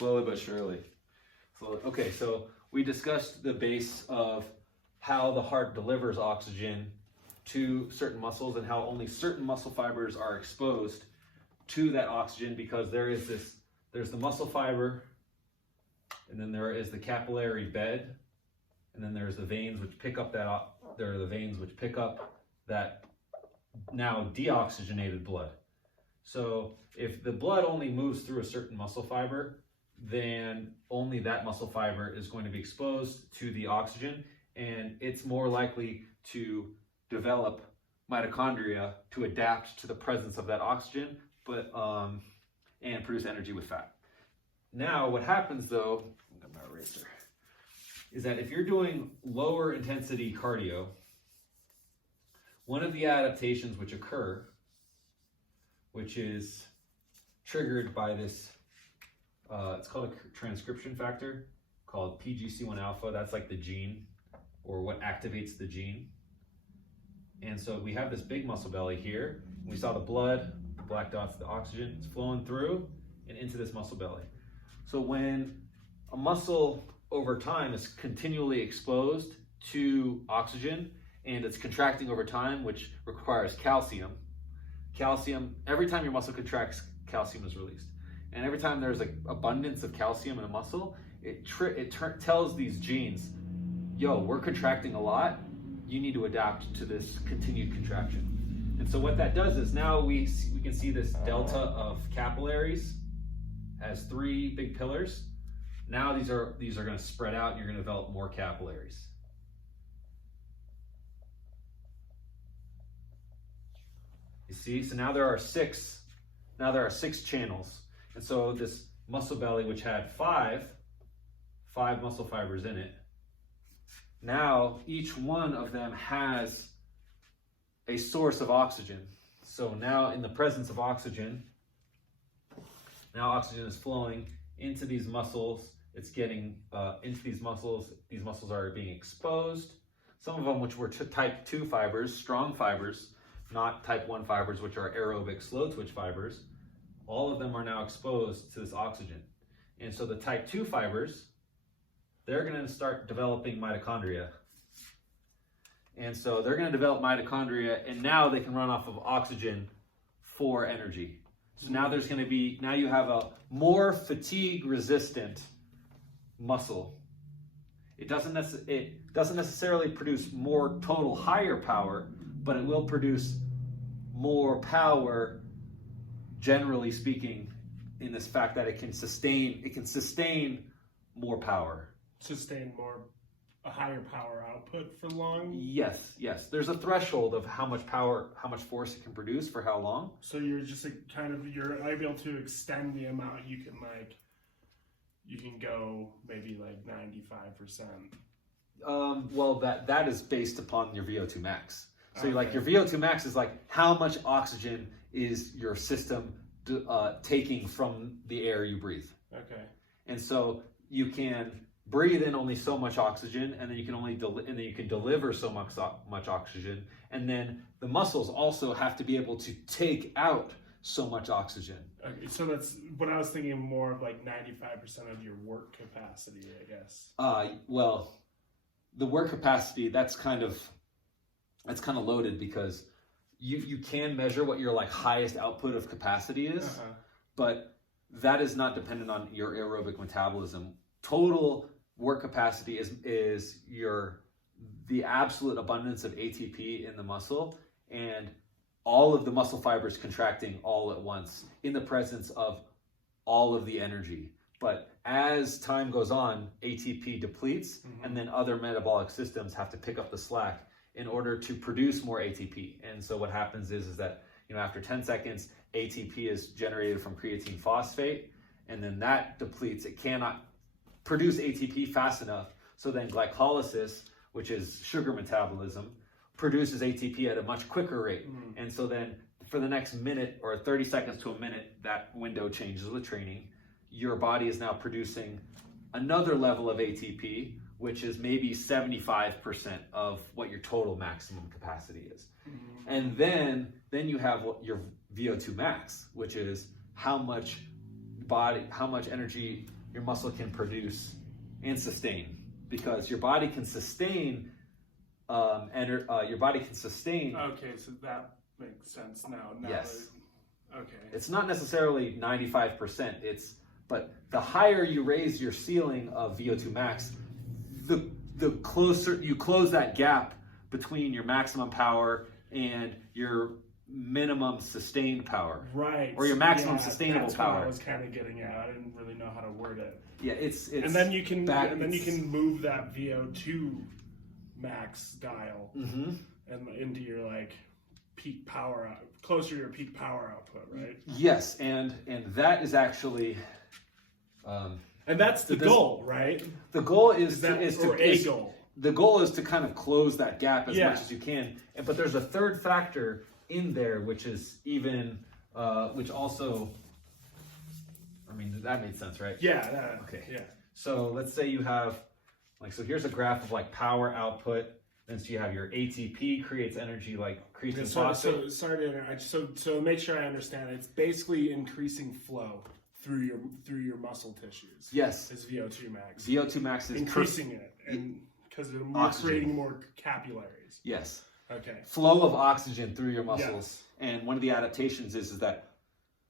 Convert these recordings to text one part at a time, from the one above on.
Slowly but surely. Okay, so we discussed the base of how the heart delivers oxygen to certain muscles and how only certain muscle fibers are exposed to that oxygen, because there's the muscle fiber, and then there is the capillary bed, and then there's the veins which pick up that now deoxygenated blood. So if the blood only moves through a certain muscle fiber, then only that muscle fiber is going to be exposed to the oxygen, and it's more likely to develop mitochondria to adapt to the presence of that oxygen, and produce energy with fat. Now, what happens though, I've got my eraser, is that if you're doing lower intensity cardio, one of the adaptations which occur, which is triggered by this, it's called a transcription factor called PGC1 alpha. That's like the gene, or what activates the gene. And so we have this big muscle belly here. We saw the blood, the black dots, the oxygen, it's flowing through and into this muscle belly. So when a muscle over time is continually exposed to oxygen and it's contracting over time, which requires calcium, every time your muscle contracts, calcium is released. And every time there's like abundance of calcium in a muscle, it tells these genes, yo, we're contracting a lot, you need to adapt to this continued contraction. And so what that does is now we can see this delta of capillaries as three big pillars. Now these are going to spread out, and you're going to develop more capillaries. You see, so now there are six channels. And so this muscle belly, which had five muscle fibers in it, now each one of them has a source of oxygen. So now in the presence of oxygen, now oxygen is flowing into these muscles. It's getting into these muscles. These muscles are being exposed. Some of them which were type 2 fibers, strong fibers, not type 1 fibers, which are aerobic slow twitch fibers. All of them are now exposed to this oxygen. And so the type 2 fibers, they're going to start developing mitochondria. And so they're going to develop mitochondria, and now they can run off of oxygen for energy. So now now you have a more fatigue resistant muscle. It doesn't necessarily produce more total higher power, but it will produce more power, generally speaking, in this fact that it can sustain more power. Sustain a higher power output for long? Yes. There's a threshold of how much force it can produce for how long. So you're just you're able to extend the amount you can go maybe like 95%. Well, that is based upon your VO2 max. So okay. your VO2 max is like how much oxygen is your system taking from the air you breathe. Okay. And so you can breathe in only so much oxygen, and then you can deliver so much oxygen, and then the muscles also have to be able to take out so much oxygen. Okay, so that's what I was thinking, more of like 95% of your work capacity, I guess. Well, the work capacity, that's kind of loaded, because you can measure what your like highest output of capacity is, but that is not dependent on your aerobic metabolism. Total work capacity is the absolute abundance of ATP in the muscle, and all of the muscle fibers contracting all at once in the presence of all of the energy. But as time goes on, ATP depletes, and then other metabolic systems have to pick up the slack in order to produce more ATP. And so what happens is that after 10 seconds, ATP is generated from creatine phosphate, and then that depletes. It cannot produce ATP fast enough. So then glycolysis, which is sugar metabolism, produces ATP at a much quicker rate. And so then for the next minute or 30 seconds to a minute, that window changes with training. Your body is now producing another level of ATP, which is maybe 75% of what your total maximum capacity is. And then you have your VO2 max, which is how much energy your muscle can produce and sustain, because your body can sustain your body can sustain. Okay, so that makes sense now. Yes. Okay. It's not necessarily 95%. But the higher you raise your ceiling of VO2 max, the closer you close that gap between your maximum power and your minimum sustained power. Right. Or your maximum sustainable that's power. What I was kind of getting at. I didn't really know how to word it. Yeah, it's and then you can move that VO2 max dial Mm-hmm. and into your like peak power closer to your peak power output, right? Yes, and that is actually and that's the goal, right? The goal is the goal is to kind of close that gap as much as you can. But there's a third factor in there, which is even which also, I mean, that made sense, right? Yeah. Okay. Yeah. So let's say you have so here's a graph of like power output. Then so you have your ATP creates energy like creatine phosphate. So sorry to interrupt. So make sure I understand. It's basically increasing flow through your muscle tissues. Yes. Is VO2 max. VO2 max is increasing it, and because we're creating more capillaries. Yes. Okay. Flow of oxygen through your muscles, yes. And one of the adaptations is that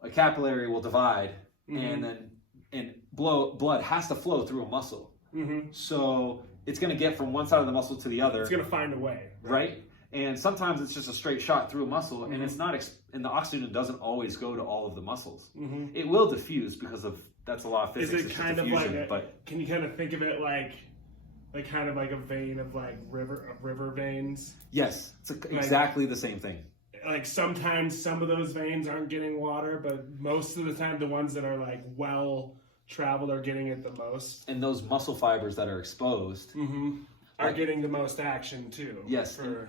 a capillary will divide, mm-hmm. and blood has to flow through a muscle. Mm-hmm. So it's going to get from one side of the muscle to the other. It's going to find a way, right? And sometimes it's just a straight shot through a muscle, mm-hmm. and it's not. And the oxygen doesn't always go to all of the muscles. Mm-hmm. It will diffuse because of that's a lot of physics. Is it kind of like? Can you kind of think of it like kind of like a vein of like river veins? Yes, it's exactly the same thing. Like sometimes some of those veins aren't getting water, but most of the time the ones that are like well traveled are getting it the most. And those muscle fibers that are exposed are getting the most action too. Yes, for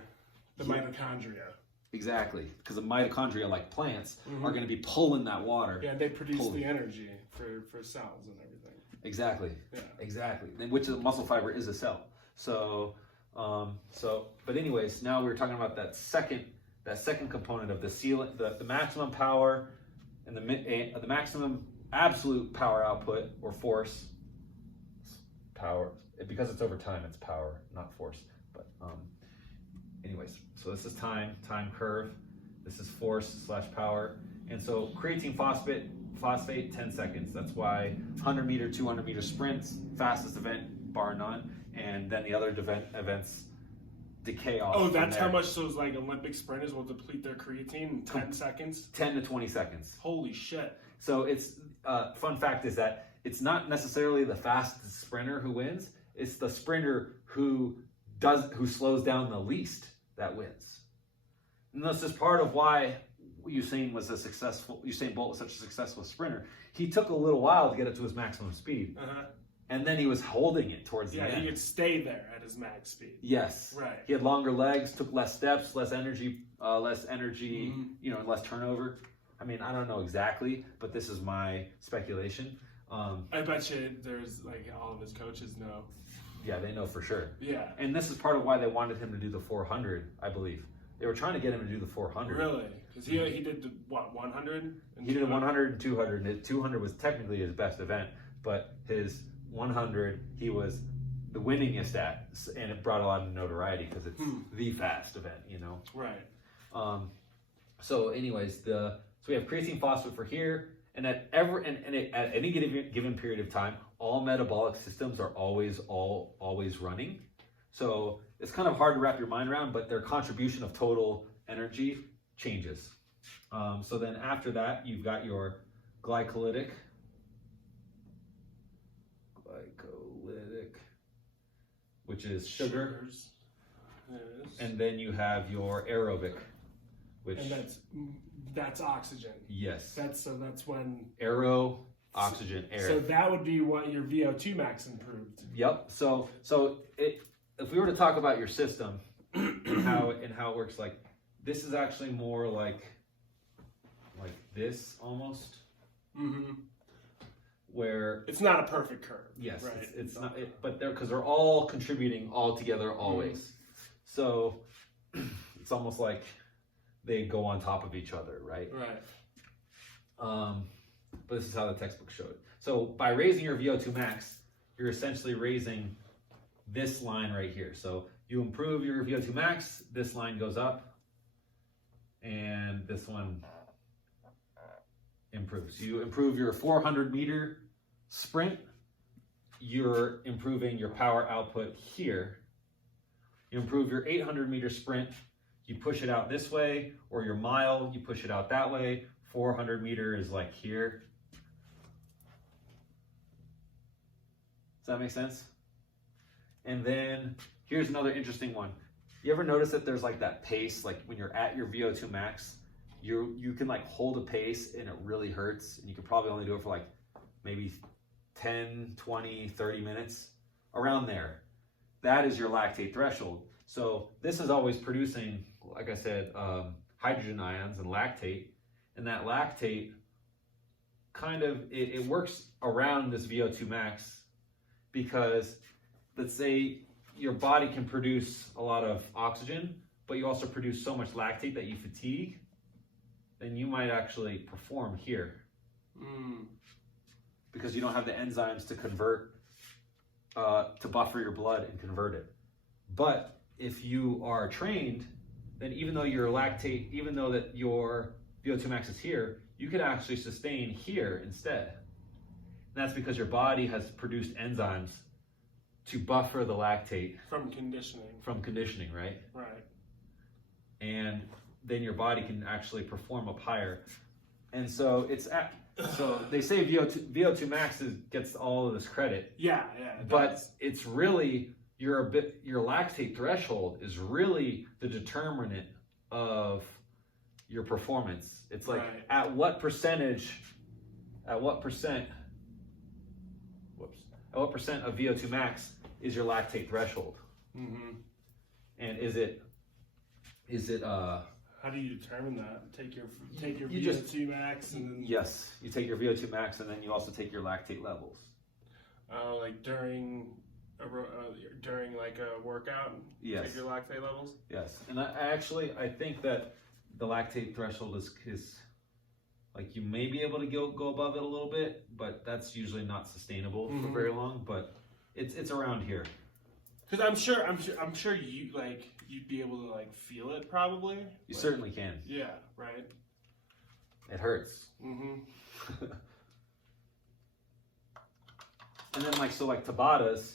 the mitochondria. Exactly, because the mitochondria, like plants, are going to be pulling that water. Yeah, they produce the energy for cells and everything. Exactly. Yeah. Exactly. Which the muscle fiber is a cell. So, but anyways, now we're talking about that second component of the ceiling, the maximum power, and the maximum absolute power output or force. Power, because it's over time, it's power, not force. But anyways, so this is time curve. This is force / power, and so creatine phosphate 10 seconds. That's why 100 meter, 200 meter sprints, fastest event bar none, and then the other events decay off. Oh, that's how much those like Olympic sprinters will deplete their creatine in 10 seconds? 10 to 20 seconds. Holy shit. So it's fun fact is that it's not necessarily the fastest sprinter who wins, it's the sprinter who slows down the least that wins. And this is part of why Usain Bolt was such a successful sprinter. He took a little while to get it to his maximum speed. And then he was holding it towards the end. Yeah, he could stay there at his max speed. Yes. Right. He had longer legs, took less steps, less energy, less turnover. I mean, I don't know exactly, but this is my speculation. I bet you there's like all of his coaches know. Yeah, they know for sure. Yeah. And this is part of why they wanted him to do the 400, I believe. They were trying to get him to do the 400. Really? Because he did the, 100? He did 100 and 200, and 200 was technically his best event, but his 100 he was the winningest at, and it brought a lot of notoriety because it's the fast event, Right. So anyways, so we have creatine phosphate for here, and at any given period of time, all metabolic systems are always running. So it's kind of hard to wrap your mind around, but their contribution of total energy changes. So then after that, you've got your glycolytic, which is sugar. Sugars. Yes. And then you have your aerobic, which that's oxygen. Yes. That's when oxygen, air. So that would be what your VO2 max improved. Yep. So if we were to talk about your system and how it works, like this is actually more like this almost. Where it's not a perfect curve. Yes, right? It's not. But because they're all contributing all together always. So it's almost like they go on top of each other, right? Right. But this is how the textbook showed it. So by raising your VO2 max, you're essentially raising this line right here. So you improve your VO2 max, this line goes up, and this one improves. You improve your 400-meter sprint, you're improving your power output here. You improve your 800-meter sprint, you push it out this way, or your mile, you push it out that way. 400-meter is like here. Does that make sense? And then here's another interesting one. You ever notice that there's like that pace, like when you're at your VO2 max, you can like hold a pace and it really hurts, and you could probably only do it for like maybe 10, 20, 30 minutes, around there. That is your lactate threshold. So this is always producing, like I said, hydrogen ions and lactate, and that lactate kind of, it works around this VO2 max, because let's say your body can produce a lot of oxygen, but you also produce so much lactate that you fatigue, then you might actually perform here. Because you don't have the enzymes to convert, to buffer your blood and convert it. But if you are trained, then even though your lactate, even though that your VO2 max is here, you could actually sustain here instead. And that's because your body has produced enzymes to buffer the lactate From conditioning. from conditioning, right? Right. And then your body can actually perform up higher. And so so they say VO2 max gets all of this credit. Yeah. But it's really your lactate threshold is really the determinant of your performance. It's like Right. at what percent of VO2 max is your lactate threshold? And is it how do you determine that? Take your you VO2 max and then yes, you take your VO2 max and then you also take your lactate levels. like during like a workout. Yes. Take your lactate levels. Yes, and I think that the lactate threshold is like you may be able to go above it a little bit, but that's usually not sustainable for very long. But it's around here. Because I'm sure you you'd be able to like feel it probably. You certainly can. Yeah. Right. It hurts. And then like Tabatas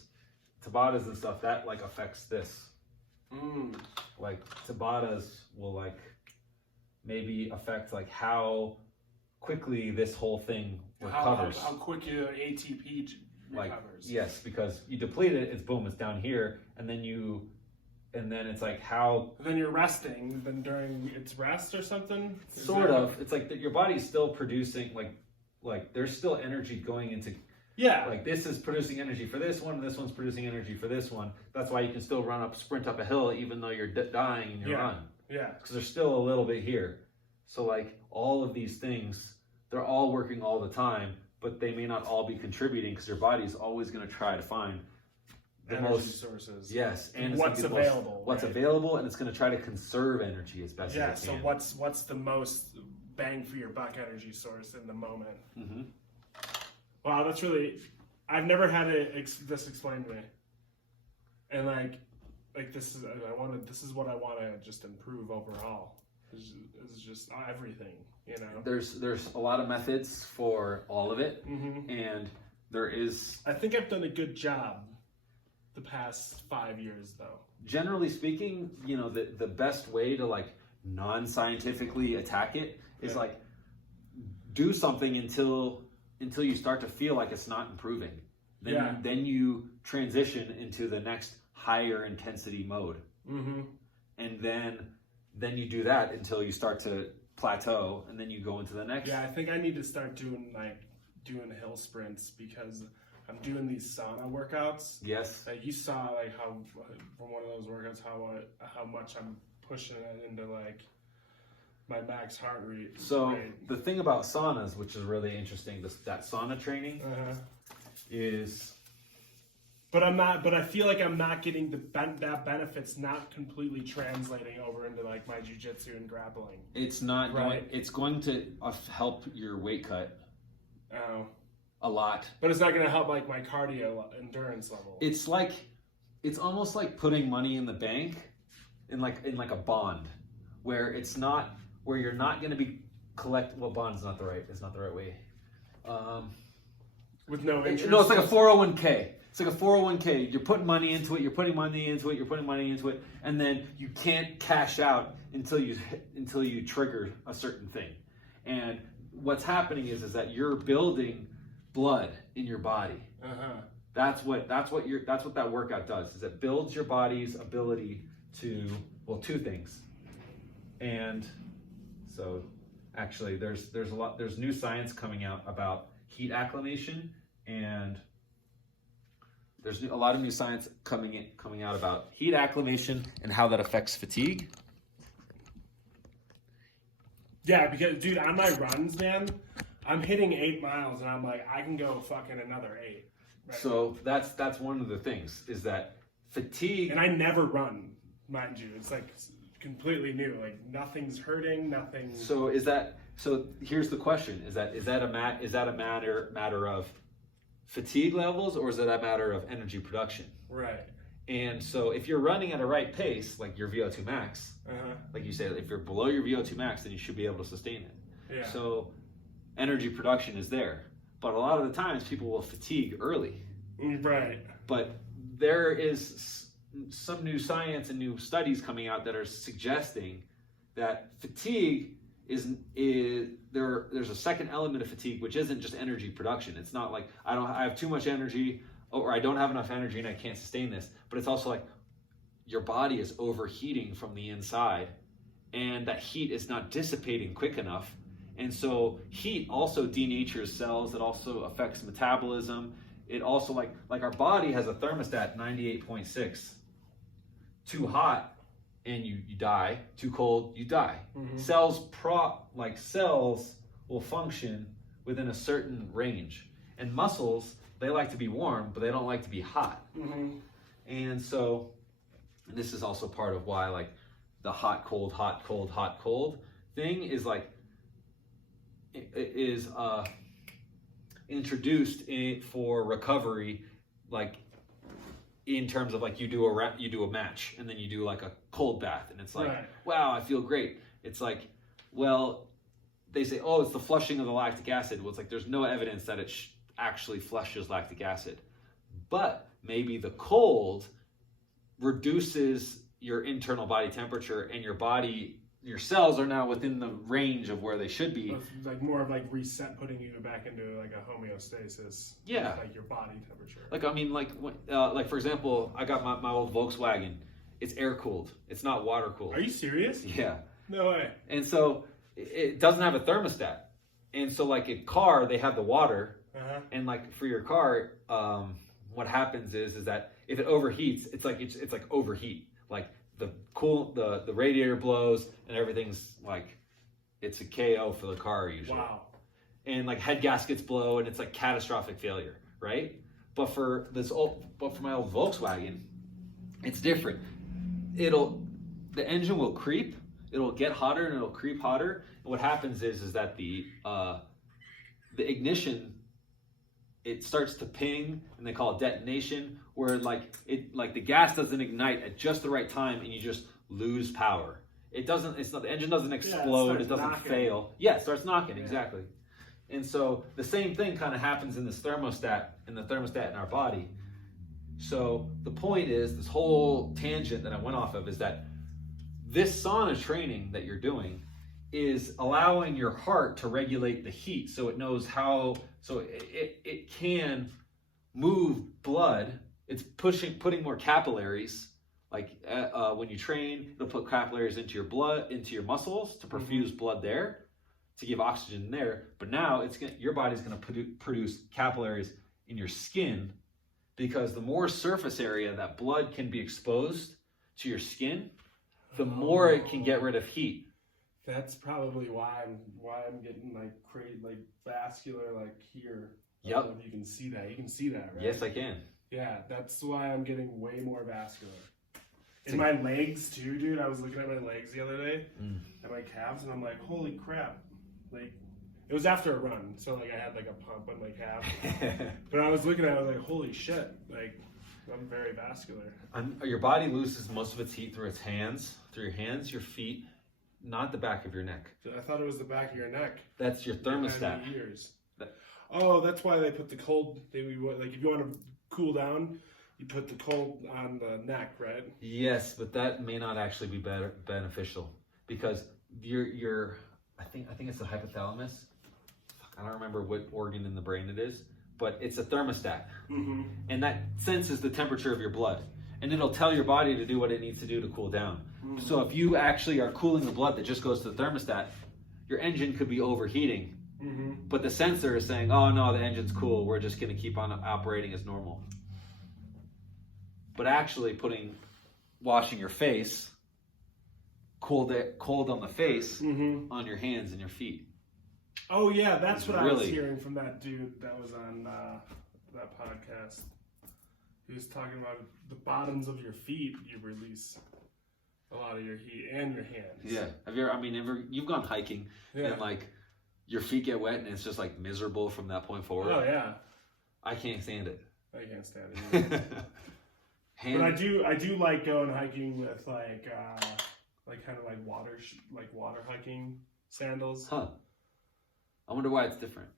and stuff that like affects this. Like Tabatas will like maybe affect like how quickly this whole thing recovers. How quick your ATP like recovers. yes, because you deplete it, it's boom, it's down here, and then it's like how. And then you're resting. Then during its rest or something. Sort of. It's like your body's still producing like there's still energy going into. Yeah. Like this is producing energy for this one, and this one's producing energy for this one. That's why you can still sprint up a hill even though you're dying in your run. Yeah. Because there's still a little bit here. So like all of these things, they're all working all the time, but they may not all be contributing because your body's always going to try to find the energy most sources. Yes, and what's available. What's available, and it's going to try to conserve energy as best as it can. So what's the most bang for your buck energy source in the moment? Wow, that's really. I've never had this explained to me, and like this is what I want to just improve overall. Is just everything, you know. There's a lot of methods for all of it, and there is. I think I've done a good job the past 5 years, though. Generally speaking, you know, the best way to like non-scientifically attack it is like do something until you start to feel like it's not improving. Then you transition into the next higher intensity mode. And then you do that until you start to plateau, and then you go into the next. Yeah, I think I need to start doing hill sprints because I'm doing these sauna workouts. Yes. You saw like how from one of those workouts how much I'm pushing it into like my max heart rate. So the thing about saunas, which is really interesting, that sauna training is. But I feel like I'm not getting that benefits not completely translating over into like my jiu-jitsu and grappling. It's not right. It's going to help your weight cut. Oh. a lot. But it's not going to help like my cardio endurance level. It's almost like putting money in the bank in like a bond, where you're not going to be bond is not the right way. With no interest. No, it's like a 401k. It's like a 401k. You're putting money into it. You're putting money into it, and then you can't cash out until you trigger a certain thing. And what's happening is that you're building blood in your body. That's what that workout does. Is it builds your body's ability to, well, two things. And so actually there's new science coming out about heat acclimation, and there's a lot of new science coming out about heat acclimation and how that affects fatigue. Yeah, because dude, on my runs, man, I'm hitting 8 miles, and I'm like, I can go fucking another 8. Right? So that's one of the things, is that fatigue. And I never run, mind you. It's like completely new. Like nothing's hurting, nothing. So here's the question: is that a matter of fatigue levels, or is it a matter of energy production? Right. And so if you're running at a right pace, like your VO2 max, like you said, if you're below your VO2 max, then you should be able to sustain it. Yeah. So energy production is there. But a lot of the times people will fatigue early. Right. But there is some new science and new studies coming out that are suggesting that fatigue there's a second element of fatigue, which isn't just energy production. It's not like I have too much energy, or I don't have enough energy and I can't sustain this. But it's also like your body is overheating from the inside, and that heat is not dissipating quick enough. And so heat also denatures cells. It also affects metabolism. It also, like our body has a thermostat 98.6. Too hot and you die. Too cold, you die. Mm-hmm. Cells will function within a certain range. And muscles, they like to be warm, but they don't like to be hot. Mm-hmm. And so this is also part of why like the hot cold thing is like is introduced for recovery, like in terms of like you do a match and then you do like a cold bath, and it's like, right, wow, I feel great. It's like, well, they say, oh, it's the flushing of the lactic acid. Well, it's like there's no evidence that it actually flushes lactic acid, but maybe the cold reduces your internal body temperature, and your cells are now within the range of where they should be. Like more of like reset, putting you back into like a homeostasis. Yeah. Like your body temperature. Like, I mean, like for example, I got my old Volkswagen. It's air cooled. It's not water cooled. Are you serious? Yeah. No way. And so it doesn't have a thermostat. And so like a car, they have the water. And like for your car, what happens is that if it overheats, it's like overheat. Like the radiator blows and everyth's like, it's a KO for the car usually. Wow. And like head gaskets blow and it's like catastrophic failure, right? But for my old Volkswagen, it's different. The engine will creep, it'll get hotter and it'll creep hotter. And what happens is that the ignition, it starts to ping, and they call it detonation, where the gas doesn't ignite at just the right time and you just lose power. The engine doesn't explode, it doesn't fail. Yeah, it starts knocking, exactly. And so the same thing kind of happens in this thermostat, in our body. So the point is, this whole tangent that I went off of is that this sauna training that you're doing is allowing your heart to regulate the heat, so it knows how, so it can move blood. It's putting more capillaries. Like when you train, it'll put capillaries into your blood, into your muscles to perfuse blood there, to give oxygen there. But now your body's going to produce capillaries in your skin, because the more surface area that blood can be exposed to your skin, the more it can get rid of heat. That's probably why I'm getting like vascular like here. Yep. I don't know if you can see that. You can see that, right? Yes, I can. Yeah, that's why I'm getting way more vascular. In my legs too, dude. I was looking at my legs the other day and my calves, and I'm like, holy crap! Like, It was after a run, so like I had like a pump on like half. But I was looking at it, I was like, holy shit, like I'm very vascular. Your body loses most of its heat through your hands, your feet, not the back of your neck. I thought it was the back of your neck. That's your thermostat. Ears. Oh, that's why they put the cold. Like if you want to cool down, you put the cold on the neck, right? Yes, but that may not actually be beneficial because I think it's the hypothalamus. I don't remember what organ in the brain it is, but it's a thermostat, and that senses the temperature of your blood, and it'll tell your body to do what it needs to do to cool down. So if you actually are cooling the blood that just goes to the thermostat, your engine could be overheating, but the sensor is saying, "Oh no, the engine's cool. We're just going to keep on operating as normal." But actually, washing your face, cold on the face, on your hands and your feet. Oh yeah, that's what I was hearing from that dude that was on that podcast. He was talking about the bottoms of your feet. You release a lot of your heat and your hands. Yeah. You've gone hiking and like your feet get wet and it's just like miserable from that point forward. Oh yeah. I can't stand it. I can't stand it either. But I do like going hiking with like kind of like water hiking sandals. Huh. I wonder why it's different.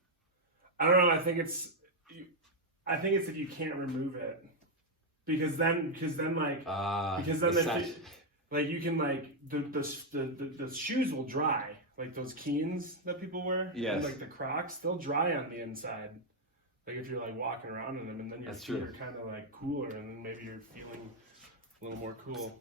I don't know. I think it's if you can't remove it, because then like you can like the shoes will dry, like those Keens that people wear. Yes. And like the Crocs, they'll dry on the inside. Like if you're like walking around in them, and then your feet are kind of like cooler, and then maybe you're feeling a little more cool.